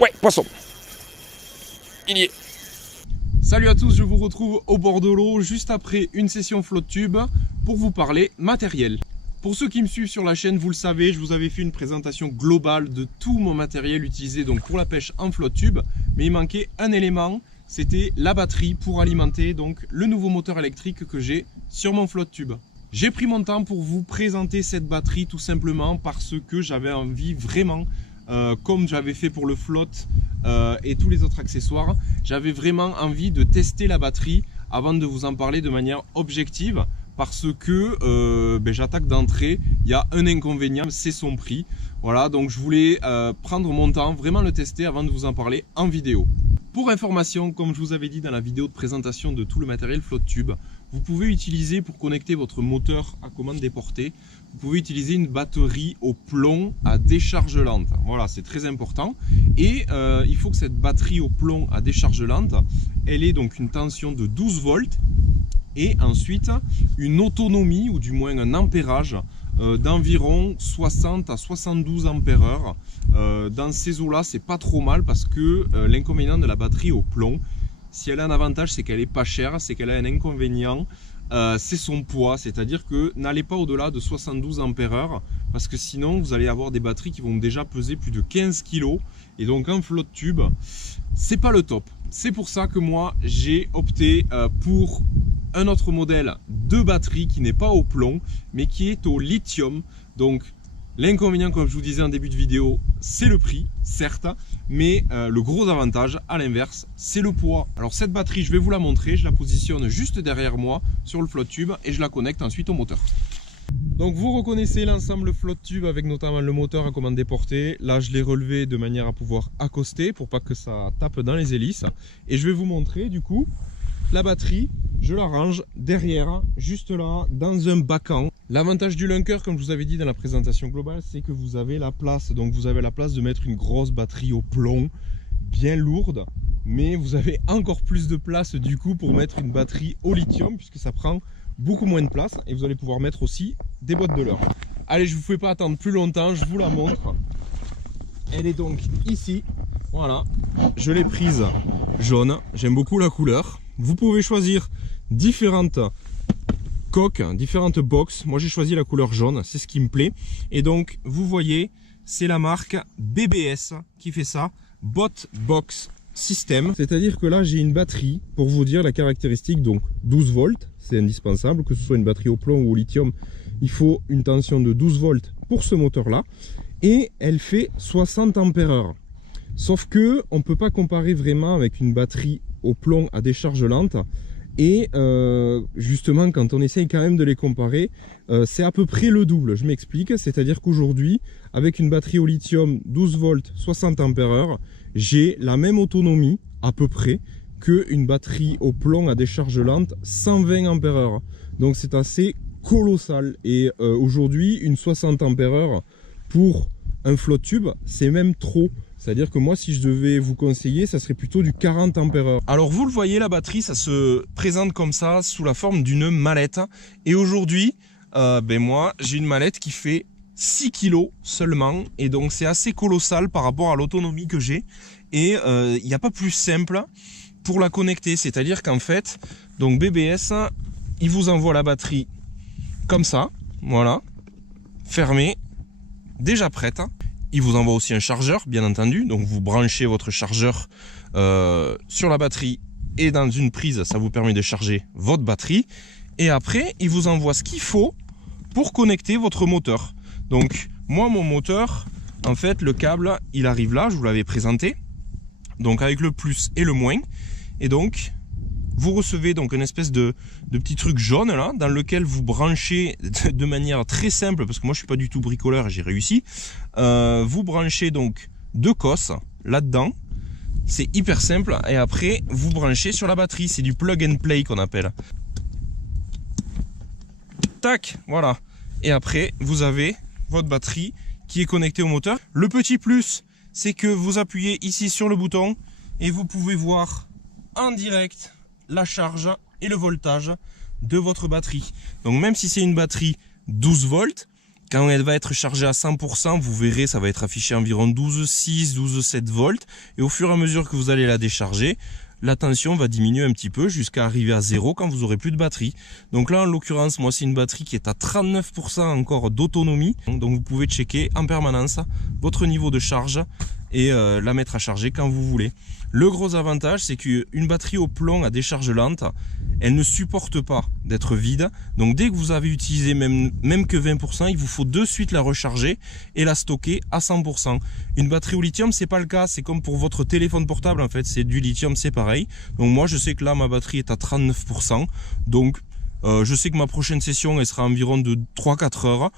Ouais, poisson. Il y est. Salut à tous, je vous retrouve au bord de l'eau juste après une session flotte tube pour vous parler matériel. Pour ceux qui me suivent sur la chaîne, vous le savez, je vous avais fait une présentation globale de tout mon matériel utilisé donc pour la pêche en flotte tube, mais il manquait un élément, c'était la batterie pour alimenter donc le nouveau moteur électrique que j'ai sur mon flotte tube. J'ai pris mon temps pour vous présenter cette batterie tout simplement parce que j'avais envie vraiment, comme j'avais fait pour le flotte et tous les autres accessoires, j'avais vraiment envie de tester la batterie avant de vous en parler de manière objective. Parce que j'attaque d'entrée, il y a un inconvénient, c'est son prix. Voilà, donc je voulais prendre mon temps, vraiment le tester avant de vous en parler en vidéo. Pour information, comme je vous avais dit dans la vidéo de présentation de tout le matériel flotte tube, vous pouvez utiliser pour connecter votre moteur à commande déportée, vous pouvez utiliser une batterie au plomb à décharge lente. Voilà, c'est très important. Et il faut que cette batterie au plomb à décharge lente, elle ait donc une tension de 12 volts. Et ensuite une autonomie ou du moins un ampérage d'environ 60 à 72 ampères heure. Dans ces eaux là c'est pas trop mal parce que l'inconvénient de la batterie au plomb, si elle a un avantage c'est qu'elle est pas chère, c'est qu'elle a un inconvénient, c'est son poids, c'est à dire que n'allez pas au delà de 72 ampères heure parce que sinon vous allez avoir des batteries qui vont déjà peser plus de 15 kg et donc en flotte tube c'est pas le top. C'est pour ça que moi j'ai opté pour un autre modèle de batterie qui n'est pas au plomb mais qui est au lithium. Donc l'inconvénient, comme je vous disais en début de vidéo, c'est le prix, certes, mais le gros avantage à l'inverse c'est le poids. Alors cette batterie, je vais vous la montrer, je la positionne juste derrière moi sur le flotte tube et je la connecte ensuite au moteur. Donc vous reconnaissez l'ensemble flotte tube avec notamment le moteur à commande déportée. Là je l'ai relevé de manière à pouvoir accoster pour pas que ça tape dans les hélices. Et je vais vous montrer du coup la batterie, je la range derrière, juste là, dans un bacan. L'avantage du Lunker, comme je vous avais dit dans la présentation globale, c'est que vous avez la place. Donc vous avez la place de mettre une grosse batterie au plomb, bien lourde. Mais vous avez encore plus de place du coup pour mettre une batterie au lithium, puisque ça prend beaucoup moins de place. Et vous allez pouvoir mettre aussi des boîtes de leurre. Allez, je ne vous fais pas attendre plus longtemps, je vous la montre. Elle est donc ici. Voilà, je l'ai prise jaune, j'aime beaucoup la couleur. Vous pouvez choisir différentes coques, différentes box. Moi j'ai choisi la couleur jaune, c'est ce qui me plaît. Et donc vous voyez, c'est la marque BBS qui fait ça, Bot Box System. C'est-à-dire que là j'ai une batterie, pour vous dire la caractéristique, donc 12 volts, c'est indispensable, que ce soit une batterie au plomb ou au lithium, il faut une tension de 12 volts pour ce moteur-là. Et elle fait 60 ampères heure. Sauf que on ne peut pas comparer vraiment avec une batterie au plomb à décharge lente. Et justement, quand on essaye quand même de les comparer, c'est à peu près le double. Je m'explique, c'est-à-dire qu'aujourd'hui, avec une batterie au lithium 12 volts 60 ampères heure, j'ai la même autonomie à peu près qu'une batterie au plomb à décharge lente 120 ampères heure. Donc c'est assez colossal. Et aujourd'hui, une 60 ampères heure pour un flotte tube, c'est même trop. C'est-à-dire que moi, si je devais vous conseiller, ça serait plutôt du 40 ampères heure. Alors vous le voyez, la batterie, ça se présente comme ça, sous la forme d'une mallette. Et aujourd'hui, moi, j'ai une mallette qui fait 6 kg seulement. Et donc c'est assez colossal par rapport à l'autonomie que j'ai. Et il n'y a pas plus simple pour la connecter. C'est-à-dire qu'en fait, donc BBS, il vous envoie la batterie comme ça, voilà, fermée, déjà prête. Il vous envoie aussi un chargeur, bien entendu. Donc vous branchez votre chargeur sur la batterie et dans une prise, ça vous permet de charger votre batterie. Et après, il vous envoie ce qu'il faut pour connecter votre moteur. Donc moi, mon moteur, en fait, le câble, il arrive là, je vous l'avais présenté. Donc avec le plus et le moins. Et donc, vous recevez donc une espèce de petit truc jaune là, dans lequel vous branchez de manière très simple, parce que moi je suis pas du tout bricoleur et j'ai réussi. Vous branchez donc deux cosses là-dedans, c'est hyper simple, et après vous branchez sur la batterie, c'est du plug and play qu'on appelle. Tac, voilà. Et après vous avez votre batterie qui est connectée au moteur. Le petit plus, c'est que vous appuyez ici sur le bouton et vous pouvez voir en direct la charge et le voltage de votre batterie. Donc même si c'est une batterie 12 volts, Quand elle va être chargée à 100%, vous verrez, ça va être affiché environ 12,6, 12,7 volts. Et au fur et à mesure que vous allez la décharger, la tension va diminuer un petit peu jusqu'à arriver à 0 quand vous aurez plus de batterie. Donc là, en l'occurrence, moi, c'est une batterie qui est à 39% encore d'autonomie. Donc vous pouvez checker en permanence votre niveau de charge et la mettre à charger quand vous voulez. Le gros avantage, c'est qu'une batterie au plomb à décharge lente, elle ne supporte pas d'être vide. Donc dès que vous avez utilisé même que 20%, il vous faut de suite la recharger et la stocker à 100%. Une batterie au lithium, c'est pas le cas. C'est comme pour votre téléphone portable, en fait, c'est du lithium, c'est pareil. Donc moi, je sais que là, ma batterie est à 39%. Donc je sais que ma prochaine session, elle sera environ de 3-4 heures.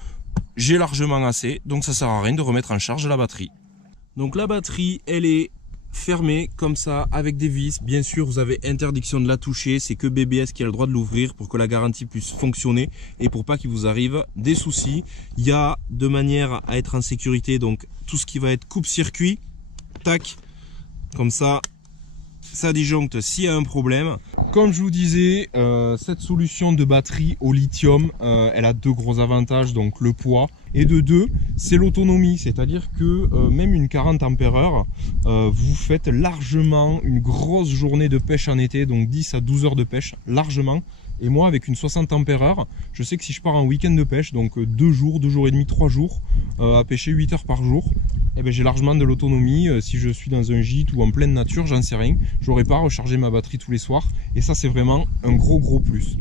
J'ai largement assez, donc ça sert à rien de remettre en charge la batterie. Donc la batterie, elle est fermée comme ça avec des vis. Bien sûr, vous avez interdiction de la toucher. C'est que BBS qui a le droit de l'ouvrir pour que la garantie puisse fonctionner et pour pas qu'il vous arrive des soucis. Il y a de manière à être en sécurité, donc tout ce qui va être coupe-circuit, tac, comme ça, ça disjoncte s'il y a un problème. Comme je vous disais, cette solution de batterie au lithium, elle a deux gros avantages, donc le poids, et de deux, c'est l'autonomie, c'est-à-dire que même une 40 ampères-heure, vous faites largement une grosse journée de pêche en été, donc 10 à 12 heures de pêche, largement. Et moi, avec une 60 ampères-heure, je sais que si je pars en week-end de pêche, donc 2 jours, 2 jours et demi, 3 jours, à pêcher 8 heures par jour, eh ben, j'ai largement de l'autonomie. Si je suis dans un gîte ou en pleine nature, j'en sais rien, j'aurais pas à recharger ma batterie tous les soirs. Et ça, c'est vraiment un gros plus.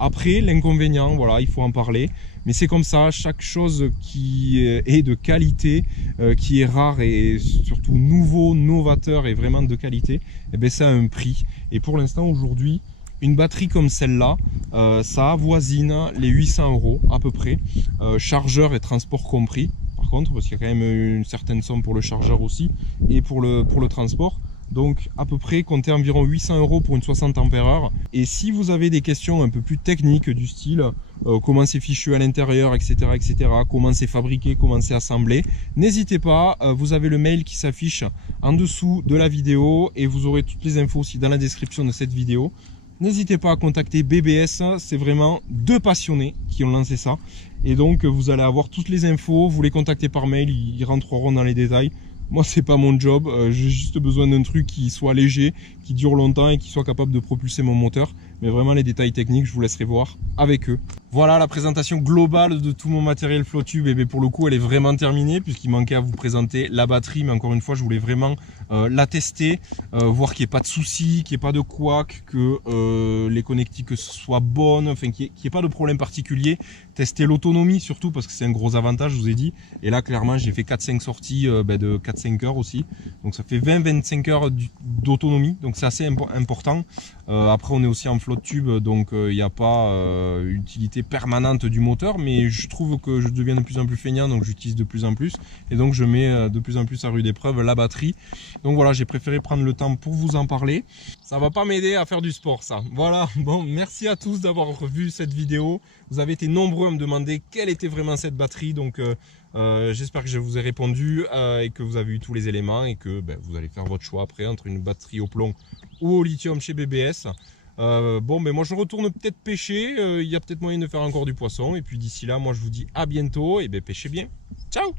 Après, l'inconvénient, voilà, il faut en parler. Mais c'est comme ça, chaque chose qui est de qualité, qui est rare et surtout nouveau, novateur et vraiment de qualité, eh ben, ça a un prix. Et pour l'instant, aujourd'hui, une batterie comme celle-là, ça avoisine les 800 € à peu près, chargeur et transport compris. Par contre, parce qu'il y a quand même une certaine somme pour le chargeur aussi et pour le transport. Donc à peu près, comptez environ 800 € pour une 60 ampères-heure. Et si vous avez des questions un peu plus techniques du style comment c'est fichu à l'intérieur, etc., comment c'est fabriqué, comment c'est assemblé, n'hésitez pas, vous avez le mail qui s'affiche en dessous de la vidéo et vous aurez toutes les infos aussi dans la description de cette vidéo. N'hésitez pas à contacter BBS, c'est vraiment deux passionnés qui ont lancé ça. Et donc vous allez avoir toutes les infos, vous les contactez par mail, ils rentreront dans les détails. Moi, c'est pas mon job, j'ai juste besoin d'un truc qui soit léger, qui dure longtemps et qui soit capable de propulser mon moteur. Mais vraiment, les détails techniques, je vous laisserai voir avec eux. Voilà la présentation globale de tout mon matériel Flowtube. Et bien pour le coup, elle est vraiment terminée puisqu'il manquait à vous présenter la batterie. Mais encore une fois, je voulais vraiment la tester, voir qu'il n'y ait pas de soucis, qu'il n'y ait pas de couac, que les connectiques soient bonnes, enfin qu'il n'y ait pas de problème particulier. Tester l'autonomie surtout parce que c'est un gros avantage, je vous ai dit. Et là, clairement, j'ai fait 4-5 sorties de 4-5 heures aussi. Donc ça fait 20-25 heures d'autonomie. Donc c'est assez important. Après, on est aussi en Flowtube, donc il n'y a pas utilité permanente du moteur, mais je trouve que je deviens de plus en plus feignant, donc j'utilise de plus en plus, et donc je mets de plus en plus à rude épreuve la batterie. Donc voilà, j'ai préféré prendre le temps pour vous en parler. Ça va pas m'aider à faire du sport, ça. Voilà, bon, merci à tous d'avoir vu cette vidéo. Vous avez été nombreux à me demander quelle était vraiment cette batterie, donc j'espère que je vous ai répondu et que vous avez eu tous les éléments et que vous allez faire votre choix après entre une batterie au plomb ou au lithium chez BBS. Bon, moi je retourne peut-être pêcher, il y a peut-être moyen de faire encore du poisson, et puis d'ici là, moi je vous dis à bientôt, et pêchez bien. Ciao!